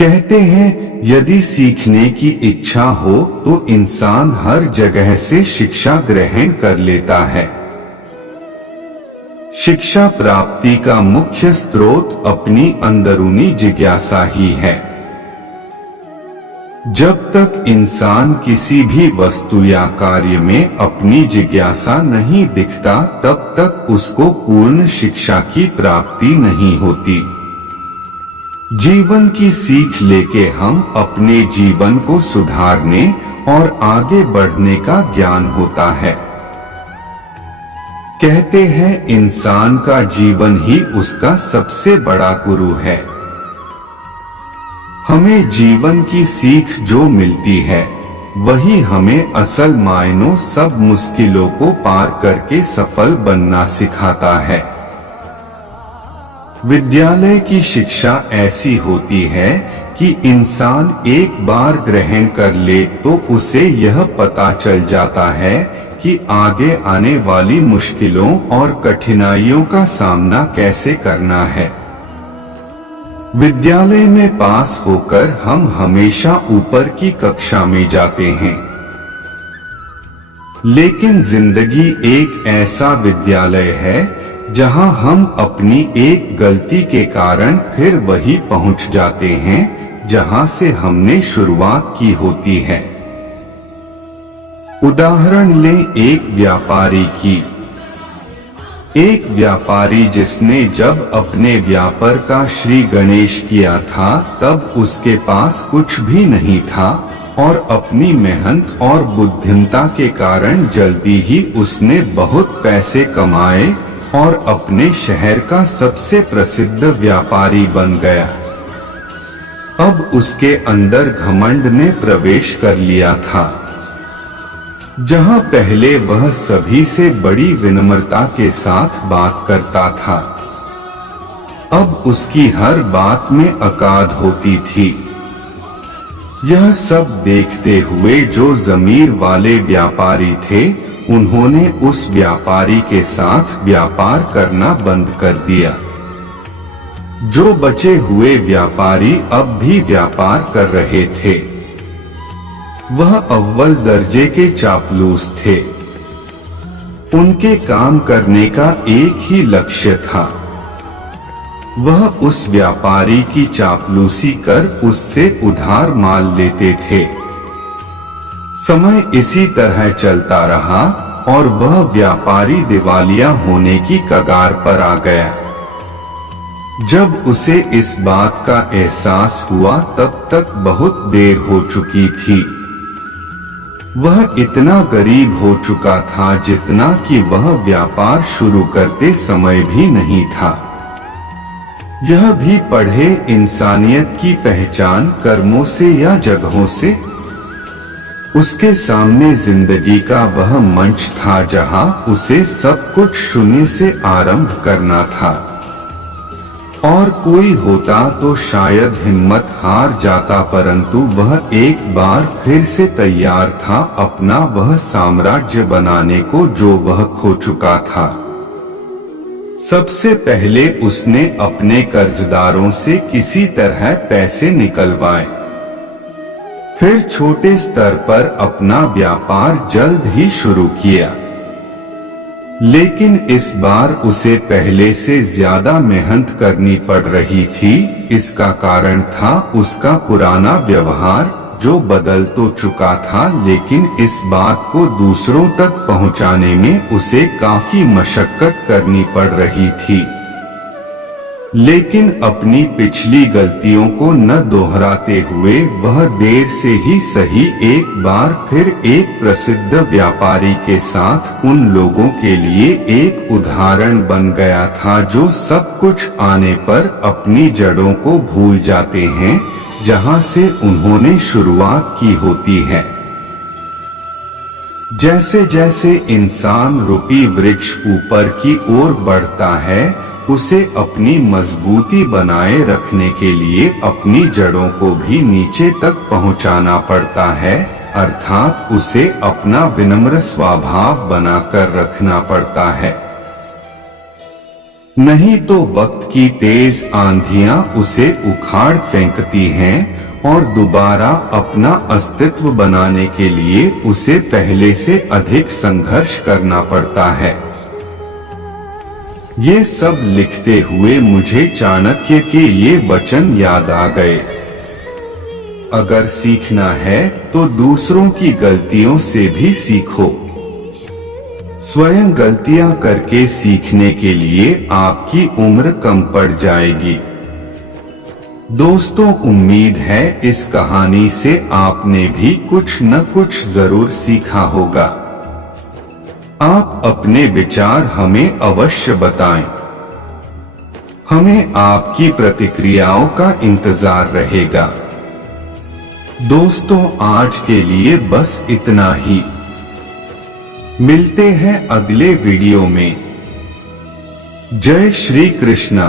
कहते हैं यदि सीखने की इच्छा हो तो इंसान हर जगह से शिक्षा ग्रहण कर लेता है। शिक्षा प्राप्ति का मुख्य स्रोत अपनी अंदरूनी जिज्ञासा ही है। जब तक इंसान किसी भी वस्तु या कार्य में अपनी जिज्ञासा नहीं दिखता तब तक उसको पूर्ण शिक्षा की प्राप्ति नहीं होती। जीवन की सीख लेके हम अपने जीवन को सुधारने और आगे बढ़ने का ज्ञान होता है। कहते हैं इंसान का जीवन ही उसका सबसे बड़ा गुरु है। हमें जीवन की सीख जो मिलती है वही हमें असल मायनों सब मुश्किलों को पार करके सफल बनना सिखाता है। विद्यालय की शिक्षा ऐसी होती है कि इंसान एक बार ग्रहण कर ले तो उसे यह पता चल जाता है कि आगे आने वाली मुश्किलों और कठिनाइयों का सामना कैसे करना है। विद्यालय में पास होकर हम हमेशा ऊपर की कक्षा में जाते हैं, लेकिन जिंदगी एक ऐसा विद्यालय है जहां हम अपनी एक गलती के कारण फिर वही पहुंच जाते हैं जहां से हमने शुरुआत की होती है। उदाहरण लें एक व्यापारी की। एक व्यापारी जिसने जब अपने व्यापार का श्री गणेश किया था तब उसके पास कुछ भी नहीं था और अपनी मेहनत और बुद्धिमत्ता के कारण जल्दी ही उसने बहुत पैसे कमाए और अपने शहर का सबसे प्रसिद्ध व्यापारी बन गया। अब उसके अंदर घमंड ने प्रवेश कर लिया था। जहां पहले वह सभी से बड़ी विनम्रता के साथ बात करता था, अब उसकी हर बात में अकाद होती थी। यह सब देखते हुए जो जमीर वाले व्यापारी थे उन्होंने उस व्यापारी के साथ व्यापार करना बंद कर दिया। जो बचे हुए व्यापारी अब भी व्यापार कर रहे थे। वह अव्वल दर्जे के चापलूस थे। उनके काम करने का एक ही लक्ष्य था, वह उस व्यापारी की चापलूसी कर उससे उधार माल लेते थे। समय इसी तरह चलता रहा और वह व्यापारी दिवालिया होने की कगार पर आ गया। जब उसे इस बात का एहसास हुआ तब तक बहुत देर हो चुकी थी। वह इतना गरीब हो चुका था जितना कि वह व्यापार शुरू करते समय भी नहीं था। यह भी पढ़े इंसानियत की पहचान कर्मों से या जगहों से। उसके सामने जिंदगी का वह मंच था जहां उसे सब कुछ शून्य से आरंभ करना था, और कोई होता तो शायद हिम्मत हार जाता, परंतु वह एक बार फिर से तैयार था अपना वह साम्राज्य बनाने को जो वह खो चुका था। सबसे पहले उसने अपने कर्जदारों से किसी तरह पैसे निकलवाए, फिर छोटे स्तर पर अपना व्यापार जल्द ही शुरू किया। लेकिन इस बार उसे पहले से ज्यादा मेहनत करनी पड़ रही थी। इसका कारण था उसका पुराना व्यवहार जो बदल तो चुका था, लेकिन इस बात को दूसरों तक पहुंचाने में उसे काफी मशक्कत करनी पड़ रही थी। लेकिन अपनी पिछली गलतियों को न दोहराते हुए वह देर से ही सही एक बार फिर एक प्रसिद्ध व्यापारी के साथ उन लोगों के लिए एक उदाहरण बन गया था जो सब कुछ आने पर अपनी जड़ों को भूल जाते हैं जहां से उन्होंने शुरुआत की होती है। जैसे जैसे इंसान रूपी वृक्ष ऊपर की ओर बढ़ता है उसे अपनी मजबूती बनाए रखने के लिए अपनी जड़ों को भी नीचे तक पहुंचाना पड़ता है, अर्थात उसे अपना विनम्र स्वभाव बनाकर रखना पड़ता है। नहीं तो वक्त की तेज आंधियां उसे उखाड़ फेंकती हैं और दोबारा अपना अस्तित्व बनाने के लिए उसे पहले से अधिक संघर्ष करना पड़ता है। ये सब लिखते हुए मुझे चाणक्य के ये वचन याद आ गए। अगर सीखना है तो दूसरों की गलतियों से भी सीखो। स्वयं गलतियां करके सीखने के लिए आपकी उम्र कम पड़ जाएगी। दोस्तों, उम्मीद है इस कहानी से आपने भी कुछ न कुछ जरूर सीखा होगा। आप अपने विचार हमें अवश्य बताएं। हमें आपकी प्रतिक्रियाओं का इंतजार रहेगा। दोस्तों, आज के लिए बस इतना ही। मिलते हैं अगले वीडियो में। जय श्री कृष्णा।